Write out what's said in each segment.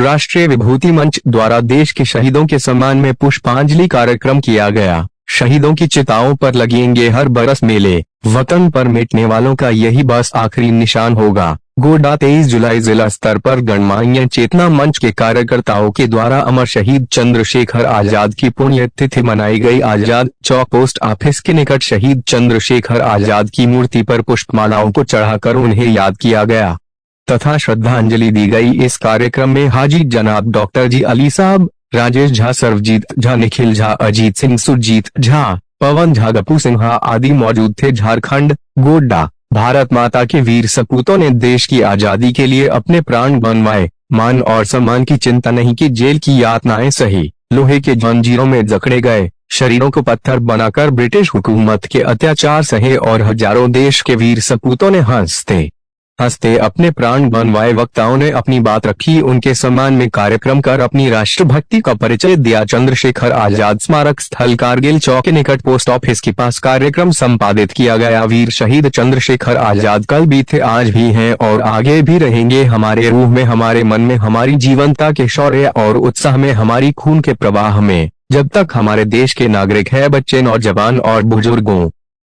राष्ट्रीय विभूति मंच द्वारा देश के शहीदों के सम्मान में पुष्पांजलि कार्यक्रम किया गया। शहीदों की चिताओं पर लगेंगे हर बरस मेले, वतन पर मिटने वालों का यही बस आखिरी निशान होगा। गोड्डा 23 जुलाई जिला स्तर पर गणमान्य चेतना मंच के कार्यकर्ताओं के द्वारा अमर शहीद चंद्रशेखर आजाद की पुण्यतिथि मनाई गई। आजाद चौक पोस्ट ऑफिस के निकट शहीद चंद्रशेखर आजाद की मूर्ति पर पुष्पमालाओं को चढ़ाकर उन्हें याद किया गया तथा श्रद्धांजलि दी गई। इस कार्यक्रम में हाजी जनाब डॉक्टर जी अली साहब, राजेश झा, सर्वजीत झा, निखिल झा, अजीत सिंह, सुरजीत झा, पवन झा, गप्पू सिन्हा आदि मौजूद थे। झारखंड, गोड्डा। भारत माता के वीर सपूतों ने देश की आजादी के लिए अपने प्राण बनवाए, मान और सम्मान की चिंता नहीं की, जेल की यातनाएं सही, लोहे के जंजीरों में जकड़े गए, शरीरों को पत्थर बनाकर ब्रिटिश हुकूमत के अत्याचार सहे और हजारों देश के वीर सपूतों ने हंसते हंसते अपने प्राण बनवाए। वक्ताओं ने अपनी बात रखी, उनके सम्मान में कार्यक्रम कर अपनी राष्ट्रभक्ति का परिचय दिया। चंद्रशेखर आजाद स्मारक स्थल कारगिल चौक के निकट पोस्ट ऑफिस के पास कार्यक्रम संपादित किया गया। वीर शहीद चंद्रशेखर आजाद कल भी थे, आज भी हैं और आगे भी रहेंगे। हमारे रूह में, हमारे मन में, हमारी जीवंतता के शौर्य और उत्साह में, हमारी खून के प्रवाह में। जब तक हमारे देश के नागरिक है, बच्चे, नौजवान और बुजुर्गों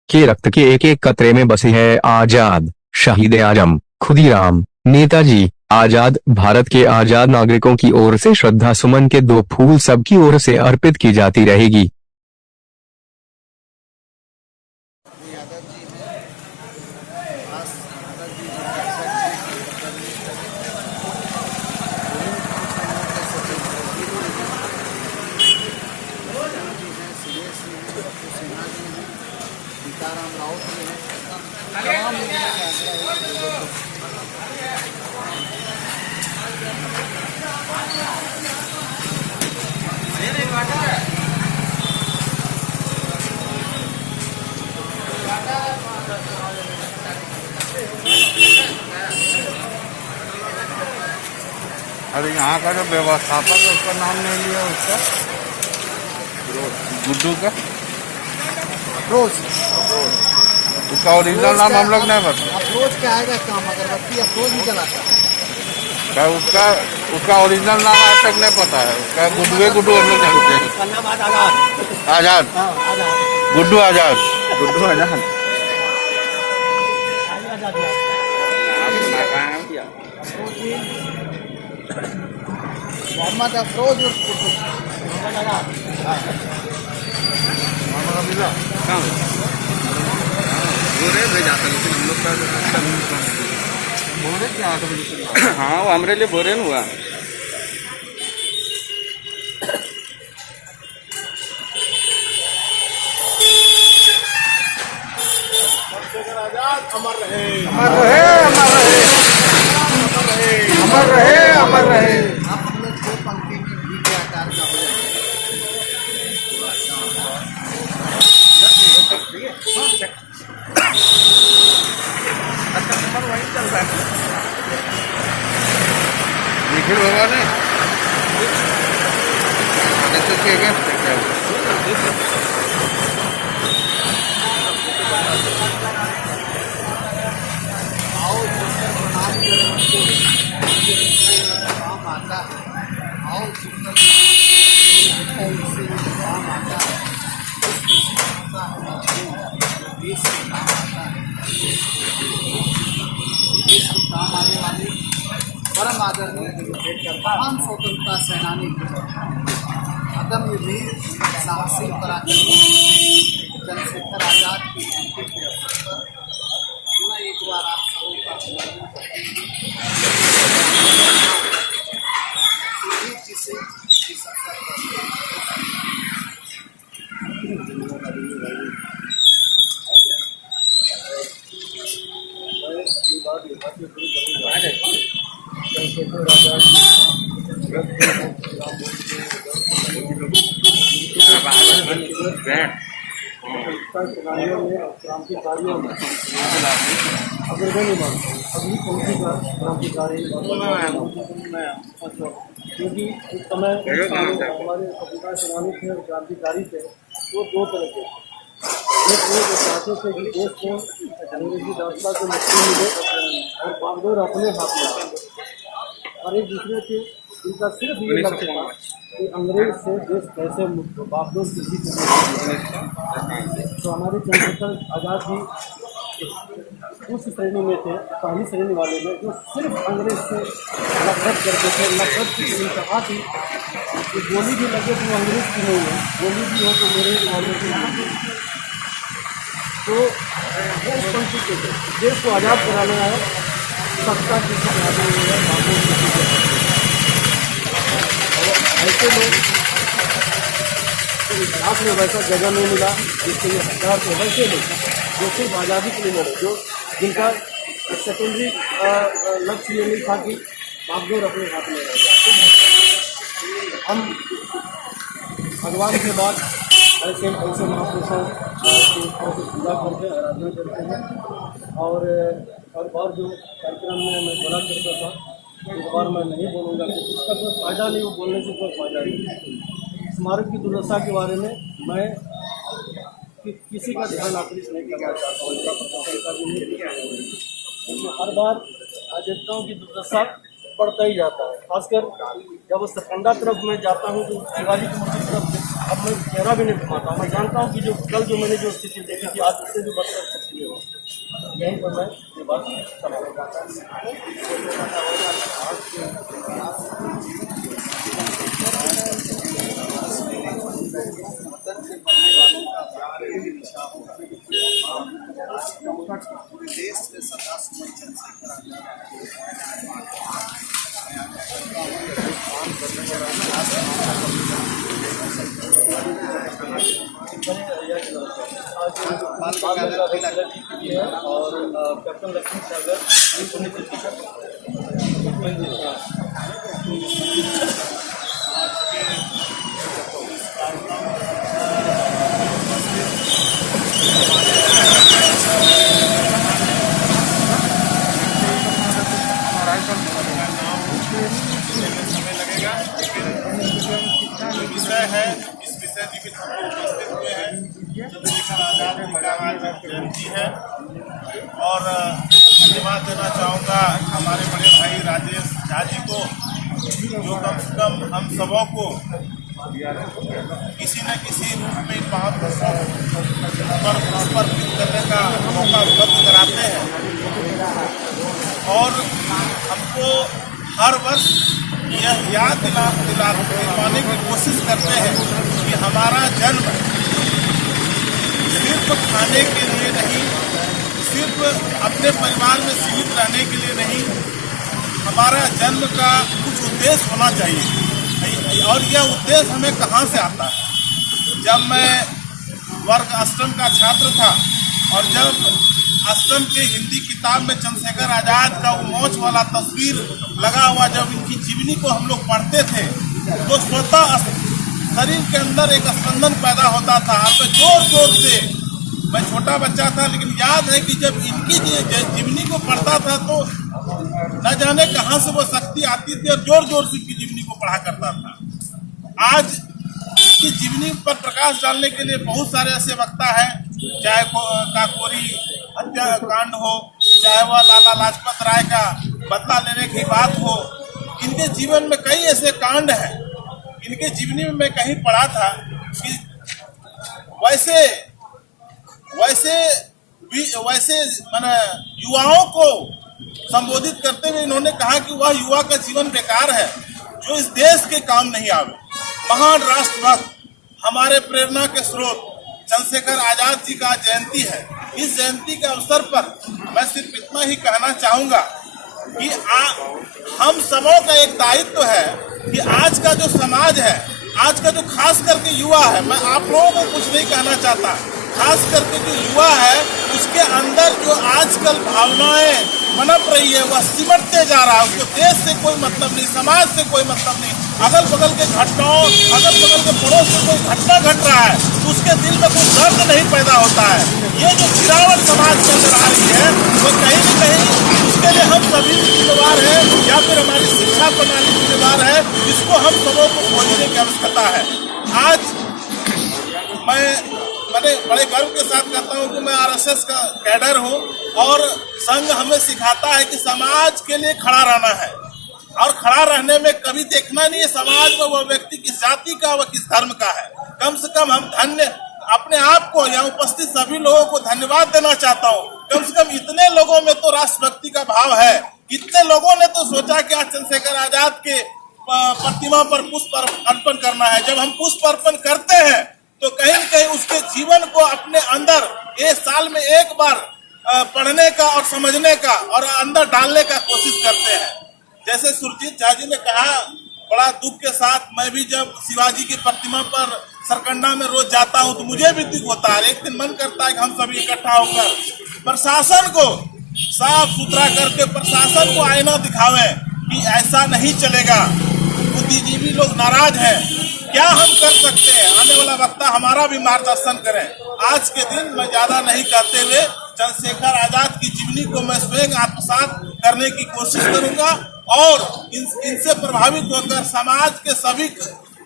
के रक्त के एक एक कतरे में बसे है आजाद। शहीद आजम खुदीराम नेताजी आजाद। भारत के आजाद नागरिकों की ओर से श्रद्धा सुमन के 2 फूल सबकी ओर से अर्पित की जाती रहेगी। अरे यहाँ का जो व्यवस्थापक है उसका नाम नहीं लिया, उसका गुड्डू का अप्रोच, उसका ओरिजिनल नाम हम लोग नहीं बता। अप्रोच क्या है काम, अगरबत्ती अप्रोच भी चलाता है। उसका ओरिजिनल नाम आज तक नहीं पता है। उसका गुड्डू हम लोग जानते हैं। आजाद, गुड्डू आजाद, गुड्डू आजाद। मोहम्मद अफरोज हाँ, वो हमारे लिए बोरे न हुआ। अमर रहे, अमर रहे, अमर रहे, अमर रहे, अमर रहे। आप हम लोग 2 पंक्ति में भी के आकार का हो जाए। निखिल बाबा ने काम आने वाले परम आदरणीय महान स्वतंत्रता सेनानी, अदम्य वीर, साहसी पराक्रमी चंद्रशेखर आजाद की जयंती के अवसर पर पुनः एक बार आप सबों का अभिनंदन करते हैं। जिसे इस अवसर पर सेनानियों में क्रांतिकारियों में अग्रगण्य अभी पंक्ति का क्रांतिकारी, क्योंकि उस समय हमारे स्वतंत्रता सेनानी थे और क्रांतिकारी थे, वो 2 तरह के थे। एक वो जो चाहते थे कि देश को अंग्रेजी दासता से मुक्ति मिले और बागडोर अपने हाथ में, और एक दूसरे के इनका सिर्फ ये लक्ष्य था कि अंग्रेज से देश कैसे मुक्त हो, बागडोर किसी को नहीं। तो हमारे चंद्रशेखर आज़ाद जी उस श्रेणी में थे, पहली श्रेणी वाले में, जो सिर्फ अंग्रेज से नफरत करते थे। नफरत की इंतहा थी कि गोली भी लगे तो अंग्रेज की नहीं है, गोली भी हो तो मेरे मामले की नहीं। तो वो उस पंक्ति के थे, देश को आज़ाद कराना है, सत्ता किसी के हाथ में नहीं है, बागडोर किसी के हाथ में। ऐसे लोग इतिहास में वैसा जगह नहीं मिला जिसके लिए हथियार थे। वैसे लोग जो सिर्फ आज़ादी के लिए लड़े, जो जिनका सेकेंडरी लक्ष्य ये नहीं था कि बागडोर अपने हाथ में रह जाए। हम भगवान के बाद ऐसे महापुरुषों की पूजा करके आराधना करते हैं। और हर बार जो कार्यक्रम में मैं बोला करता था, इस बार मैं नहीं बोलूँगा कि इसका कोई फायदा नहीं, वो बोलने से कोई फायदा नहीं। स्मारक की दुर्दशा के बारे में मैं किसी का ध्यान आकृष्ट नहीं करना चाहता हूँ, क्योंकि हर बार देवताओं की दुर्दशा बढ़ता ही जाता है। खासकर जब सकंडा तरफ मैं जाता हूँ तो शिवाजी की मूर्ति तरफ अब मैं चेहरा भी नहीं घुमाता। मैं जानता हूँ कि जो कल जो मैंने जो स्थिति देखी थी, आज उससे भी बदतर स्थिति हो। यहीं पर मैं ये बात समाप्त करता हूँ। देश से सदा चंद्रशेखर और कैप्टन लक्ष्मी सागर समय लगेगा, लेकिन जो विषय है इस विषय निमित्त हम लोग उपस्थित हुए हैं। चंद्रशेखर आज़ाद जी का आज जयंती है और धन्यवाद देना चाहूँगा हमारे बड़े भाई राजेश झा जी को, जो कम से कम हम सबों को किसी न किसी रूप में इन महापुरुषों पर समर्पित करने का मौका उपलब्ध कराते हैं और हमको हर वर्ष यह याद दिलाने की कोशिश करते हैं कि हमारा जन्म सिर्फ खाने के लिए नहीं, सिर्फ अपने परिवार में सीमित रहने के लिए नहीं, हमारा जन्म का कुछ उद्देश्य होना चाहिए। और यह उद्देश्य हमें कहाँ से आता है? जब मैं वर्ग अष्टम का छात्र था और जब अष्टम के हिंदी किताब में चंद्रशेखर आज़ाद का वो मौज वाला तस्वीर लगा हुआ, जब इनकी जीवनी को हम लोग पढ़ते थे तो स्वतः शरीर के अंदर एक स्पंदन पैदा होता था। और मैं जोर जोर से, मैं छोटा बच्चा था लेकिन याद है कि जब इनकी जीवनी को पढ़ता था तो न जाने कहाँ से वो शक्ति आती थी और जोर जोर से इनकी जीवनी को पढ़ा करता था। आज की जीवनी पर प्रकाश डालने के लिए बहुत सारे ऐसे वक्ता हैं, चाहे काकोरी हत्याकांड हो, चाहे वह लाला लाजपत राय का बदला लेने की बात हो। इनके जीवन में कई ऐसे कांड हैं। इनके जीवनी में मैं कहीं पढ़ा था कि वैसे मैंने युवाओं को संबोधित करते हुए इन्होंने कहा कि वह युवा का जीवन बेकार है जो इस देश के काम नहीं आवे। महान राष्ट्रभक्त, हमारे प्रेरणा के स्रोत चंद्रशेखर आज़ाद जी का जयंती है। इस जयंती के अवसर पर मैं सिर्फ इतना ही कहना चाहूँगा कि हम सबों का एक दायित्व है कि आज का जो समाज है, आज का जो खास करके युवा है, मैं आप लोगों को कुछ नहीं कहना चाहता, खास करके जो युवा है उसके अंदर जो आजकल भावनाएं पनप रही है वह सिमटते जा रहा है। उसको देश से कोई मतलब नहीं, समाज से कोई मतलब नहीं, अगल बगल के घटनाओं, अगल बगल के पड़ोस में कोई घटना घट रहा है तो उसके दिल में कोई दर्द नहीं पैदा होता है। ये जो गिरावट समाज के अंदर आ रही है वो कहीं न कहीं उसके लिए हम सभी जिम्मेवार हैं या फिर हमारी शिक्षा प्रणाली जिम्मेवार है, जिसको हम सबों को खोजने की आवश्यकता है। आज मैंने बड़े गर्व के साथ कहता हूँ कि मैं आरएसएस का कैडर हूँ और संघ हमें सिखाता है कि समाज के लिए खड़ा रहना है। और खड़ा रहने में कभी देखना नहीं है समाज में वो व्यक्ति किस जाति का व किस धर्म का है। कम से कम हम धन्य अपने आप को यहाँ उपस्थित सभी लोगों को धन्यवाद देना चाहता हूँ। कम से कम इतने लोगों में तो राष्ट्रभक्ति का भाव है। इतने लोगों ने तो सोचा कि आज चंद्रशेखर आजाद के प्रतिमा पर पुष्प अर्पण करना है। जब हम पुष्प अर्पण करते हैं तो कहीं न कहीं उसके जीवन को अपने अंदर एक साल में एक बार पढ़ने का और समझने का और अंदर डालने का कोशिश करते हैं। जैसे सुरजीत झा जी ने कहा, बड़ा दुख के साथ मैं भी जब शिवाजी की प्रतिमा पर सरकंडा में रोज जाता हूं तो मुझे भी दुख होता है। एक दिन मन करता है कि हम सभी इकट्ठा होकर प्रशासन को साफ सुथरा करके प्रशासन को आईना दिखावे कि ऐसा नहीं चलेगा। बुद्धिजीवी लोग नाराज हैं, क्या हम कर सकते हैं? आने वाला वक्ता हमारा भी मार्गदर्शन करें। आज के दिन मैं ज्यादा नहीं कहते हुए चंद्रशेखर आजाद की जीवनी को मैं स्वयं आत्मसात करने की कोशिश करूंगा और इनसे प्रभावित होकर समाज के सभी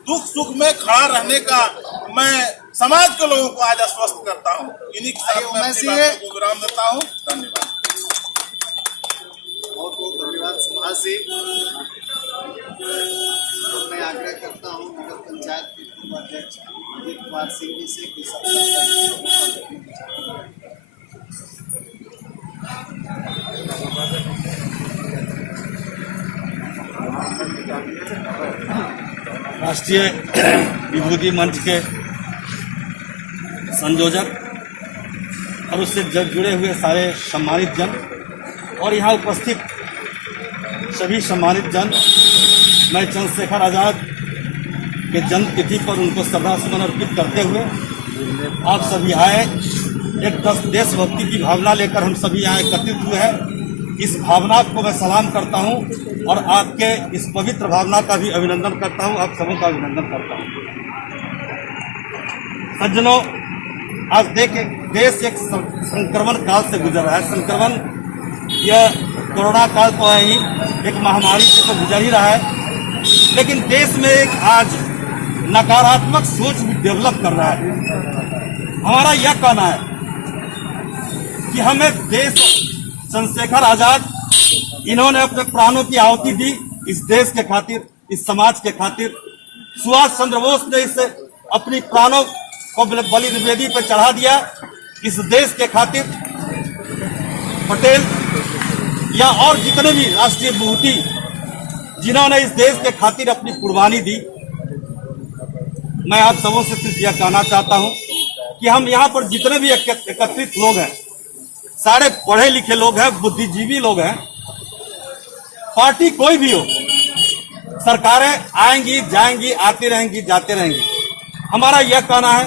दुख सुख में खड़ा रहने का मैं समाज के लोगों को आज आश्वस्त करता हूं। इन्हीं के साथ मैं अपनी बातों को विराम देता हूं। धन्यवाद। बहुत बहुत धन्यवाद सुभाष जी। तो मैं आग्रह करता हूँ नगर पंचायत के पूर्व अध्यक्ष अजीत कुमार सिंह जी से कि राष्ट्रीय विभूति मंच के संयोजक और उससे जुड़े हुए सारे सम्मानित जन और यहाँ उपस्थित सभी सम्मानित जन, मैं चंद्रशेखर आजाद के जन्म तिथि पर उनको श्रद्धासुमन अर्पित करते हुए आप सभी आए, एक देशभक्ति की भावना लेकर हम सभी यहाँ एकत्रित हुए हैं। इस भावना को मैं सलाम करता हूँ और आपके इस पवित्र भावना का भी अभिनंदन करता हूँ, आप सबों का अभिनंदन करता हूँ। सज्जनों, आज देश एक संक्रमण काल से गुजर रहा है। संक्रमण, यह कोरोना काल तो है ही, एक महामारी से तो गुजर ही रहा है, लेकिन देश में एक आज नकारात्मक सोच भी डेवलप कर रहा है। हमारा यह कहना है कि हमें देश, चंद्रशेखर आजाद, इन्होंने अपने प्राणों की आहुति दी इस देश के खातिर, इस समाज के खातिर। सुभाष चंद्र बोस ने इस अपनी प्राणों को बलि वेदी पर चढ़ा दिया इस देश के खातिर। पटेल या और जितने भी राष्ट्रीय विभूति जिन्होंने इस देश के खातिर अपनी कुर्बानी दी, मैं आप सबों से सिर्फ यह कहना चाहता हूं कि हम यहाँ पर जितने भी एकत्रित लोग हैं, सारे पढ़े लिखे लोग हैं, बुद्धिजीवी लोग हैं। पार्टी कोई भी हो, सरकारें आएंगी जाएंगी, आती रहेंगी जाते रहेंगी। हमारा यह कहना है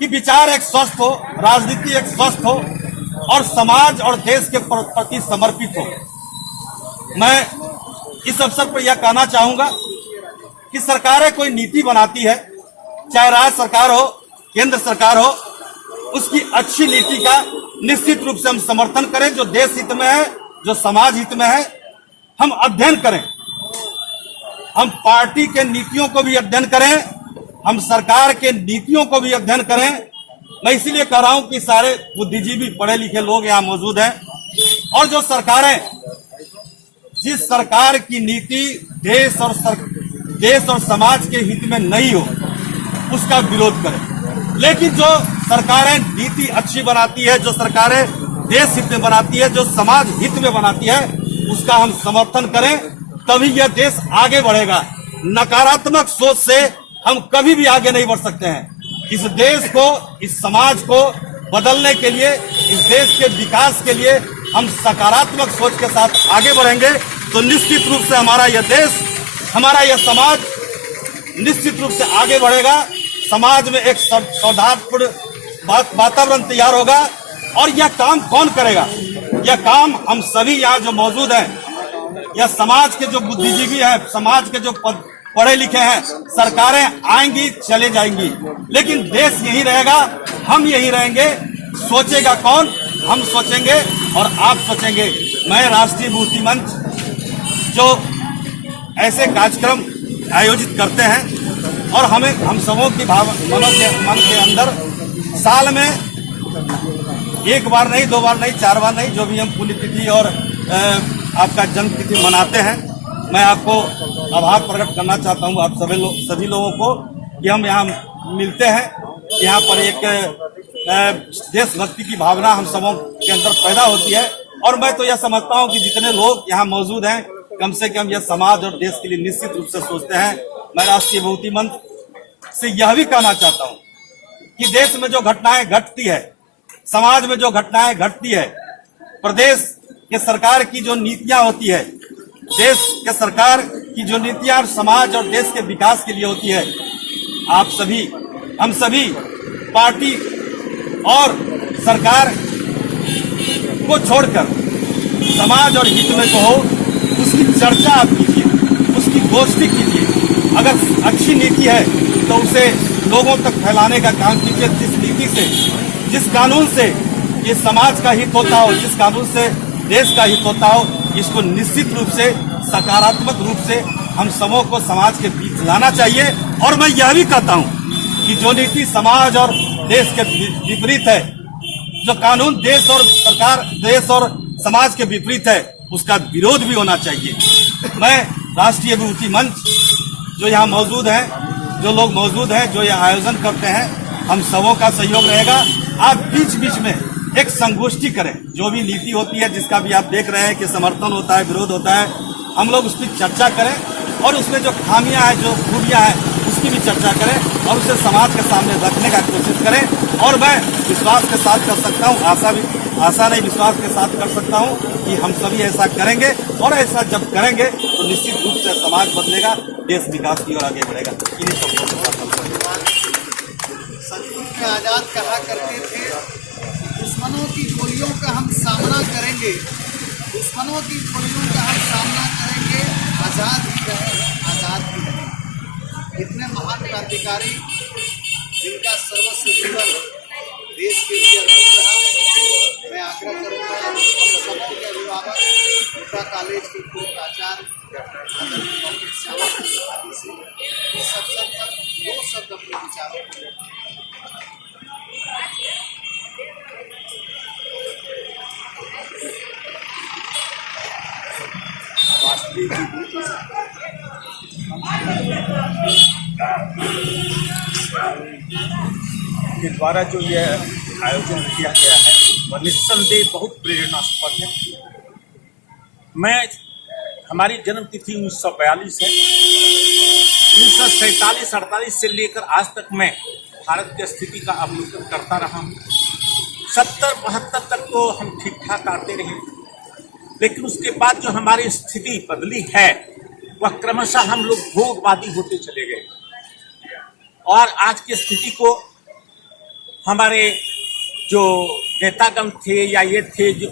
कि विचार एक स्वस्थ हो, राजनीति एक स्वस्थ हो और समाज और देश के प्रति समर्पित हो। मैं इस अवसर पर यह कहना चाहूंगा कि सरकारें कोई नीति बनाती है, चाहे राज्य सरकार हो, केंद्र सरकार हो, उसकी अच्छी नीति का निश्चित रूप से हम समर्थन करें। जो देश हित में है, जो समाज हित में है, हम अध्ययन करें। हम पार्टी के नीतियों को भी अध्ययन करें, हम सरकार के नीतियों को भी अध्ययन करें। मैं इसीलिए कह रहा हूं कि सारे बुद्धिजीवी पढ़े लिखे लोग यहाँ मौजूद हैं और जो सरकारें, जिस सरकार की नीति देश और समाज के हित में नहीं हो, उसका विरोध करें। लेकिन जो सरकारें नीति अच्छी बनाती है, जो सरकारें देश हित में बनाती है, जो समाज हित में बनाती है, उसका हम समर्थन करें, तभी यह देश आगे बढ़ेगा। नकारात्मक सोच से हम कभी भी आगे नहीं बढ़ सकते हैं। इस देश को, इस समाज को बदलने के लिए, इस देश के विकास के लिए हम सकारात्मक सोच के साथ आगे बढ़ेंगे तो निश्चित रूप से हमारा यह देश, हमारा यह समाज निश्चित रूप से आगे बढ़ेगा। समाज में एक सौहार्दपूर्ण वातावरण तैयार होगा। और यह काम कौन करेगा? यह काम हम सभी यहाँ जो मौजूद हैं, यह समाज के जो बुद्धिजीवी हैं, समाज के जो पढ़े लिखे हैं। सरकारें आएंगी चले जाएंगी, लेकिन देश यही रहेगा, हम यही रहेंगे। सोचेगा कौन? हम सोचेंगे और आप सोचेंगे। मैं राष्ट्रीय विभूति मंच जो ऐसे कार्यक्रम आयोजित करते हैं और हमें हम सबों की मन के अंदर साल में एक बार नहीं, दो बार नहीं, चार बार नहीं, जो भी हम पुण्यतिथि और आपका जन्म तिथि मनाते हैं, मैं आपको आभार प्रकट करना चाहता हूँ आप सभी लोगों को कि हम यहाँ मिलते हैं। यहाँ पर एक देशभक्ति की भावना हम सबों के अंदर पैदा होती है और मैं तो यह समझता हूँ कि जितने लोग यहाँ मौजूद हैं कम से कम यह समाज और देश के लिए निश्चित रूप से सोचते हैं। मैं राष्ट्रीय विभूति मंच से यह भी कहना चाहता हूँ कि देश में जो घटनाएं घटती है, समाज में जो घटनाएं घटती है, प्रदेश के सरकार की जो नीतियां होती है, देश के सरकार की जो नीतियां समाज और देश के विकास के लिए होती है, आप सभी हम सभी पार्टी और सरकार को छोड़कर समाज और हित में जो हो उसकी चर्चा आप कीजिए, उसकी गोष्ठी कीजिए। अगर अच्छी नीति है तो उसे लोगों तक फैलाने का काम कीजिए। जिस नीति से, जिस कानून से ये समाज का हित होता हो, जिस कानून से देश का हित होता हो, इसको निश्चित रूप से सकारात्मक रूप से हम सबों को समाज के बीच लाना चाहिए। और मैं यह भी कहता हूं कि जो नीति समाज और देश के विपरीत है, जो कानून देश और सरकार, देश और समाज के विपरीत है, उसका विरोध भी होना चाहिए। मैं राष्ट्रीय विभूति मंच जो यहाँ मौजूद है, जो लोग मौजूद हैं, जो यह आयोजन करते हैं, हम सबों का सहयोग रहेगा। आप बीच बीच में एक संगोष्ठी करें, जो भी नीति होती है, जिसका भी आप देख रहे हैं कि समर्थन होता है, विरोध होता है, हम लोग उस पर चर्चा करें और उसमें जो खामियां हैं, जो खूबियां हैं, उसकी भी चर्चा करें और उसे समाज के सामने रखने का कोशिश करें। और मैं विश्वास के साथ कर सकता हूँ, आशा नहीं विश्वास के साथ कर सकता हूँ कि हम सभी ऐसा करेंगे और ऐसा जब करेंगे तो निश्चित रूप से समाज बदलेगा, देश विकास की ओर आगे बढ़ेगा। इन्हीं सबको सतगुरु आजाद कहा करते थे, दुश्मनों की गोलियों का हम सामना करेंगे, दुश्मनों की गोलियों का हम सामना करेंगे, आज़ाद ही रहें, आज़ाद ही रहें। इतने महान क्रांतिकारी जिनका सर्वस्व जीवन देश के लिए अर्पित रहा। मैं आग्रह करूँगा हम सबों के अभिभावक, गुप्ता कॉलेज के पूर्व आचार्य डॉक्टर श्यामा आदि से इस अवसर पर 2 शब्द अपने विचारों को के द्वारा जो यह आयोजन किया गया है वह निस्संदेह बहुत प्रेरणास्पद है। मैं हमारी जन्म तिथि 1942 है। 1947-48 से लेकर आज तक मैं भारत की स्थिति का अवलोकन करता रहा हूँ। 70-72 तक तो हम ठीक ठाक आते रहे, लेकिन उसके बाद जो हमारी स्थिति बदली है वह क्रमशः हम लोग भोगवादी होते चले गए और आज की स्थिति को हमारे जो नेतागण थे या ये थे जो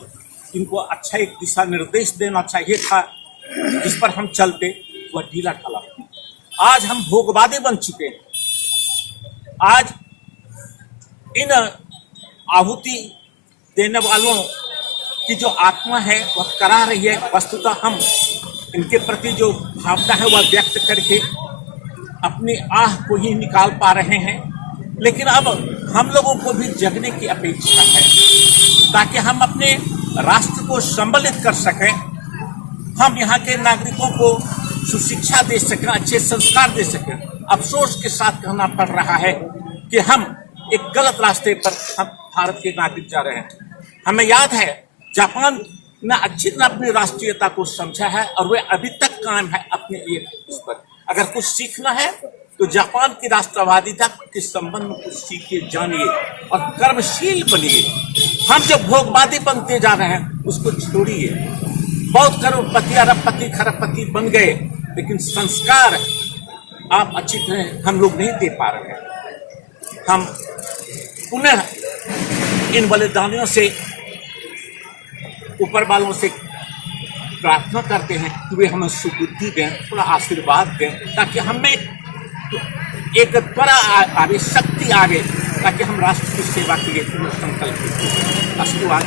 इनको अच्छा एक दिशा निर्देश देना चाहिए था जिस पर हम चलते, वह ढीला ढाला। आज हम भोगवादी बन चुके हैं। आज इन आहुति देने वालों की जो आत्मा है वह करा रही है। वस्तुतः हम इनके प्रति जो भावना है वह व्यक्त करके अपनी आह को ही निकाल पा रहे हैं, लेकिन अब हम लोगों को भी जगने की अपेक्षा है ताकि हम अपने राष्ट्र को सम्मिलित कर सकें, हम यहाँ के नागरिकों को सुशिक्षा दे सकें, अच्छे संस्कार दे सकें। अफसोस के साथ कहना पड़ रहा है कि हम एक गलत रास्ते पर हम भारत के नागरिक जा रहे हैं। हमें याद है जापान ने अच्छी तरह अपनी राष्ट्रीयता को समझा है और वे अभी तक कायम है अपने इस पर। अगर कुछ सीखना है तो जापान की राष्ट्रवादिता के संबंध में कुछ सीखिए, जानिए और कर्मशील बनिए। हम जो भोगवादी बनते जा रहे हैं उसको छोड़िए। बहुत करोड़पति, अरबपति, खरबपति बन गए, लेकिन संस्कार आप अच्छी तरह हम लोग नहीं दे पा रहे हैं। हम पुनः इन बलिदानियों से, ऊपर वालों से प्रार्थना करते हैं कि वे हमें सुबुद्धि दें, थोड़ा आशीर्वाद दें, ताकि हमें एक त्वरा आवे, शक्ति आवे, ताकि हम राष्ट्र की सेवा के लिए पूर्ण संकल्पित हों। आशीर्वाद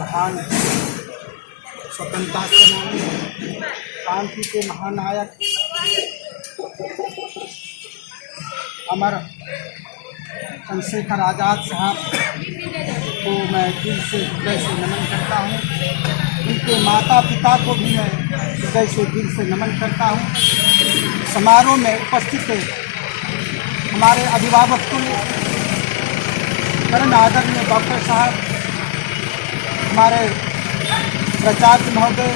महान स्वतंत्रता सेनानी क्रांति के महानायक अमर चंद्रशेखर आज़ाद साहब को मैं दिल से हृदय से नमन करता हूँ। उनके माता पिता को भी मैं हृदय से दिल से नमन करता हूँ। समारोह में उपस्थित हमारे अभिभावक परम आदरणीय डॉक्टर साहब, हमारे प्राचार्य महोदय,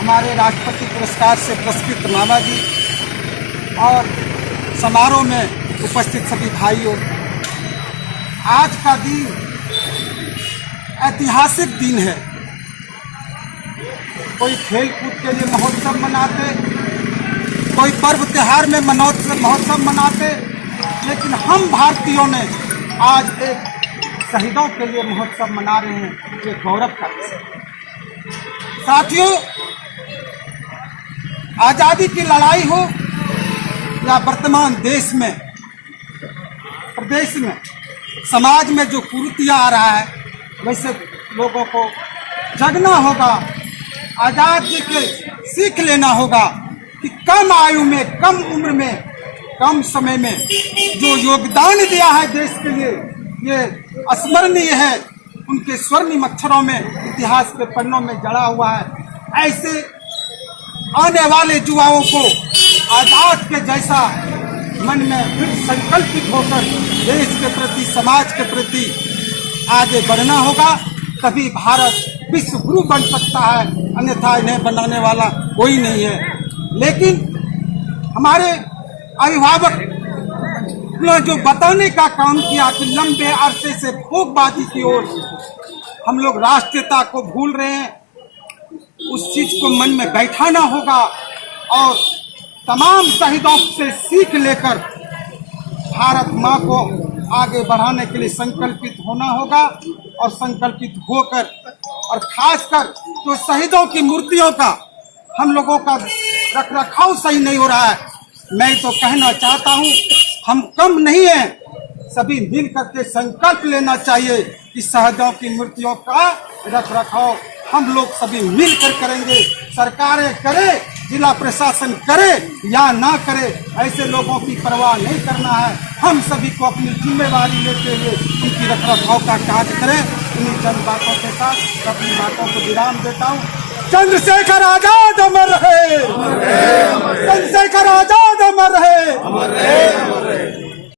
हमारे राष्ट्रपति पुरस्कार से पुरस्कृत मामा जी और समारोह में उपस्थित सभी भाइयों, आज का दिन ऐतिहासिक दिन है। कोई खेल कूद के लिए महोत्सव मनाते, कोई पर्व त्योहार में महोत्सव मनाते, लेकिन हम भारतीयों ने आज एक शहीदों के लिए महोत्सव मना रहे हैं। ये गौरव का विषय। साथियों, आज़ादी की लड़ाई हो या वर्तमान देश में, प्रदेश में, समाज में जो कुरीतियाँ आ रहा है, वैसे लोगों को जगना होगा, आज़ादी के सीख लेना होगा कि कम आयु में, कम उम्र में, कम समय में जो योगदान दिया है देश के लिए, ये अस्मरणीय है। उनके स्वर्णिम अक्षरों में इतिहास के पन्नों में जड़ा हुआ है। ऐसे आने वाले युवाओं को आज़ाद के जैसा मन में फिर संकल्पित होकर देश के प्रति, समाज के प्रति आगे बढ़ना होगा। तभी भारत विश्व गुरु बन सकता है, अन्यथा इन्हें बनाने वाला कोई नहीं है। लेकिन हमारे अभिभावक ने जो बताने का काम किया कि लंबे अरसे से भोगबाजी की ओर हम लोग राष्ट्रीयता को भूल रहे हैं, उस चीज को मन में बैठाना होगा और तमाम शहीदों से सीख लेकर भारत माँ को आगे बढ़ाने के लिए संकल्पित होना होगा। और संकल्पित होकर, और खासकर जो शहीदों की मूर्तियों का हम लोगों का रख रखाव सही नहीं हो रहा है, मैं तो कहना चाहता हूँ, हम कम नहीं हैं, सभी मिल करके संकल्प लेना चाहिए कि शहीदों की मूर्तियों का रख रखाव हम लोग सभी मिलकर करेंगे। सरकारें करे, जिला प्रशासन करे या ना करे, ऐसे लोगों की परवाह नहीं करना है। हम सभी को अपनी जिम्मेवारी लेते हुए उनकी रख रखाव का कार्य करें। इन्हीं चंद बातों के साथ अपनी बातों को विराम देता हूँ। चंद्रशेखर आजाद अमर रहे, चंद्रशेखर आजाद अमर रहे।